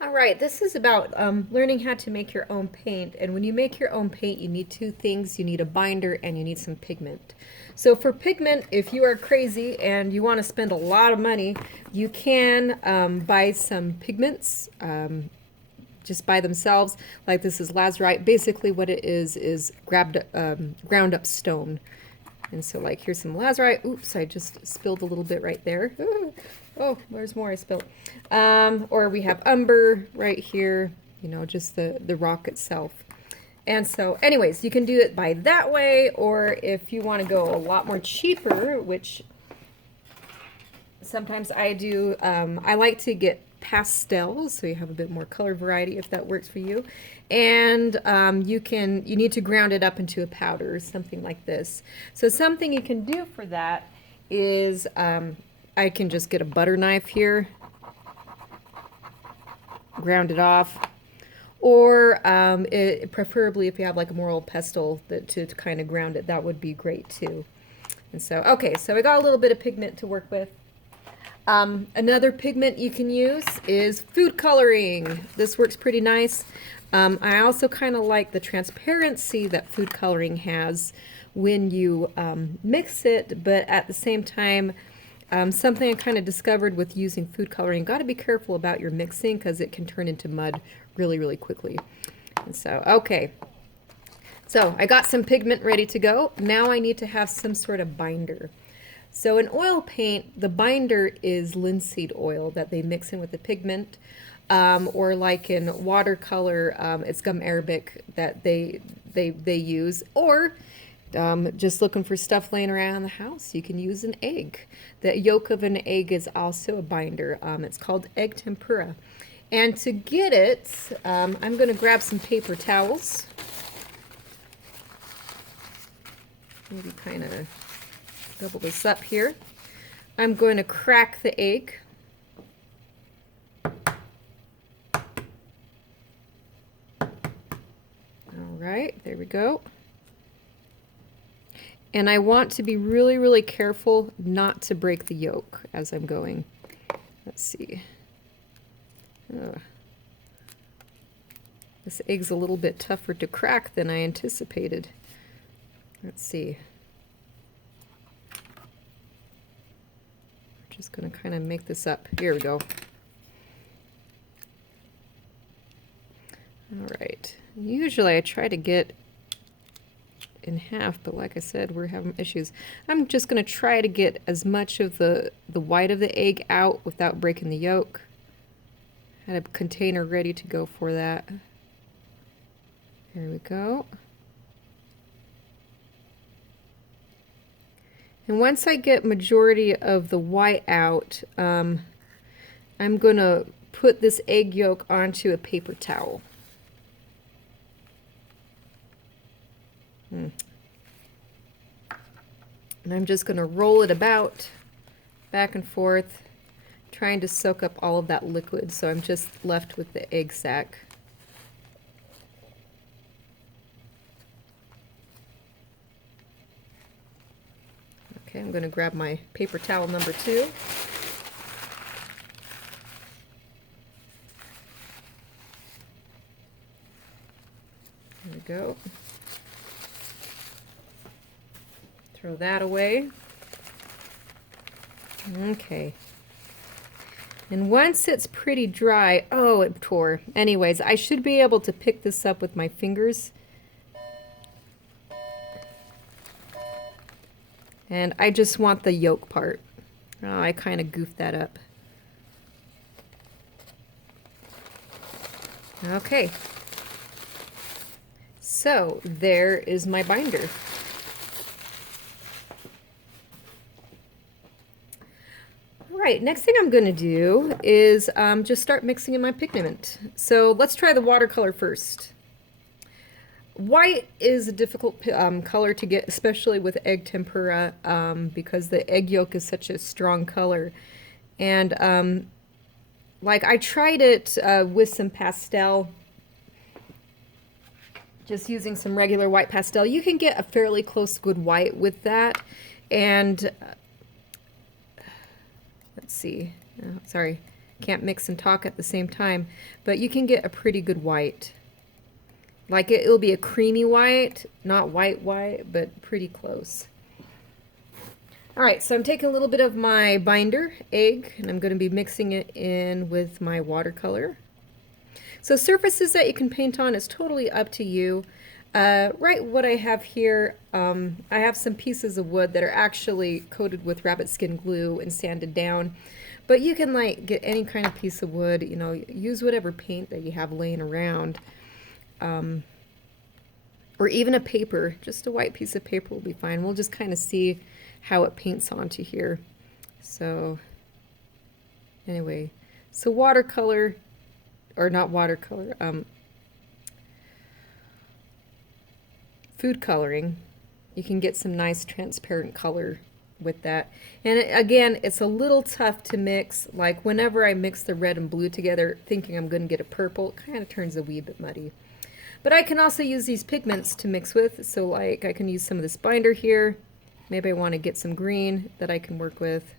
All right, this is about learning how to make your own paint. And when you make your own paint, you need two things. You need a binder and you need some pigment. So for pigment, if you are crazy and you want to spend a lot of money, you can buy some pigments just by themselves. Like this is lazurite. Basically what it is ground up stone. And so like here's some lazurite. Oops, I just spilled a little bit right there. Oh, there's more I spilled. Or we have umber right here, you know, just the rock itself. And so anyways, you can do it by that way, or if you want to go a lot more cheaper, which sometimes I do, I like to get pastels, so you have a bit more color variety if that works for you. And you need to ground it up into a powder, something like this. So something you can do for that is I can just get a butter knife here, ground it off, or preferably if you have like a moral pestle to kind of ground it, that would be great too. And so, okay, so I got a little bit of pigment to work with. Another pigment you can use is food coloring. This works pretty nice. I also kind of like the transparency that food coloring has when you mix it, but at the same time, something I kind of discovered with using food coloring, got to be careful about your mixing because it can turn into mud really, really quickly. And so, okay. So I got some pigment ready to go. Now I need to have some sort of binder. So in oil paint, the binder is linseed oil that they mix in with the pigment. Or like in watercolor, it's gum arabic that they use. Or just looking for stuff laying around the house, you can use an egg. The yolk of an egg is also a binder. It's called egg tempera. And to get it, I'm going to grab some paper towels. Maybe kind of double this up here. I'm going to crack the egg. All right, there we go. And I want to be really, really careful not to break the yolk as I'm going. Let's see. This egg's a little bit tougher to crack than I anticipated. Let's see. Just going to kind of make this up. Here we go. All right. Usually I try to get in half, but like I said, we're having issues. I'm just going to try to get as much of the white of the egg out without breaking the yolk. Had a container ready to go for that. There we go. And once I get majority of the white out, I'm going to put this egg yolk onto a paper towel. And I'm just going to roll it about, back and forth, trying to soak up all of that liquid, so I'm just left with the egg sac. Okay, I'm going to grab my paper towel number 2. There we go. Throw that away. Okay. And once it's pretty dry, oh, it tore. Anyways, I should be able to pick this up with my fingers. And I just want the yolk part. Oh, I kind of goofed that up. Okay. So there is my binder. Right, next thing I'm going to do is just start mixing in my pigment. So let's try the watercolor first. White is a difficult color to get, especially with egg tempera, because the egg yolk is such a strong color. And like I tried it with some pastel, just using some regular white pastel. You can get a fairly close good white with that. And let's see. Oh, sorry. Can't mix and talk at the same time, but you can get a pretty good white. Like it'll be a creamy white, not white white, but pretty close. All right, so I'm taking a little bit of my binder egg, and I'm going to be mixing it in with my watercolor. So surfaces that you can paint on is totally up to you. Right, what I have here, I have some pieces of wood that are actually coated with rabbit skin glue and sanded down. But you can like get any kind of piece of wood, you know, use whatever paint that you have laying around. Or even a paper, just a white piece of paper will be fine. We'll just kind of see how it paints onto here. So anyway, so watercolor, or not watercolor, food coloring. You can get some nice transparent color with that. And again, it's a little tough to mix. Like whenever I mix the red and blue together, thinking I'm going to get a purple, it kind of turns a wee bit muddy. But I can also use these pigments to mix with. So like I can use some of this binder here. Maybe I want to get some green that I can work with.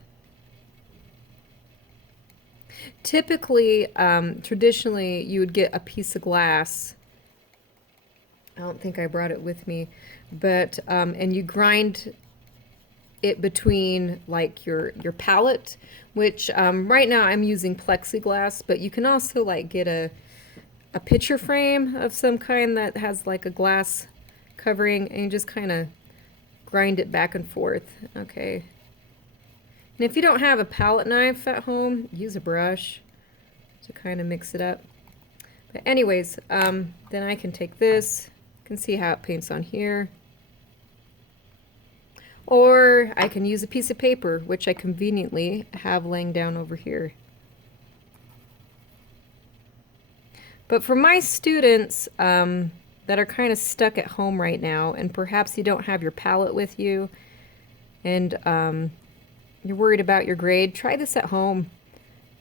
Typically, traditionally, you would get a piece of glass. I don't think I brought it with me, but and you grind it between like your palette, which right now I'm using plexiglass, but you can also like get a picture frame of some kind that has like a glass covering, and you just kind of grind it back and forth. Okay. And if you don't have a palette knife at home, use a brush to kind of mix it up. But anyways, then I can take this. You can see how it paints on here. Or I can use a piece of paper, which I conveniently have laying down over here. But for my students that are kind of stuck at home right now, and perhaps you don't have your palette with you, and you're worried about your grade, try this at home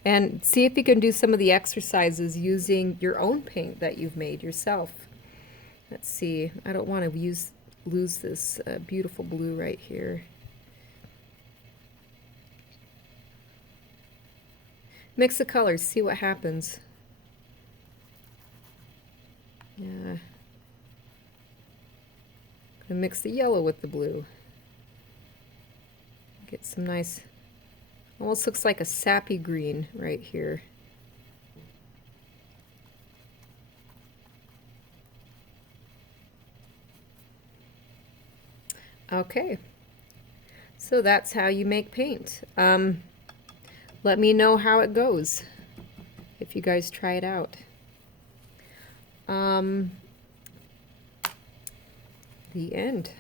and see if you can do some of the exercises using your own paint that you've made yourself. Let's see, I don't want to lose this beautiful blue right here. Mix the colors, see what happens. Yeah. Gonna mix the yellow with the blue. Get some nice, almost looks like a sappy green right here. Okay, so that's how you make paint. Let me know how it goes if you guys try it out. The end.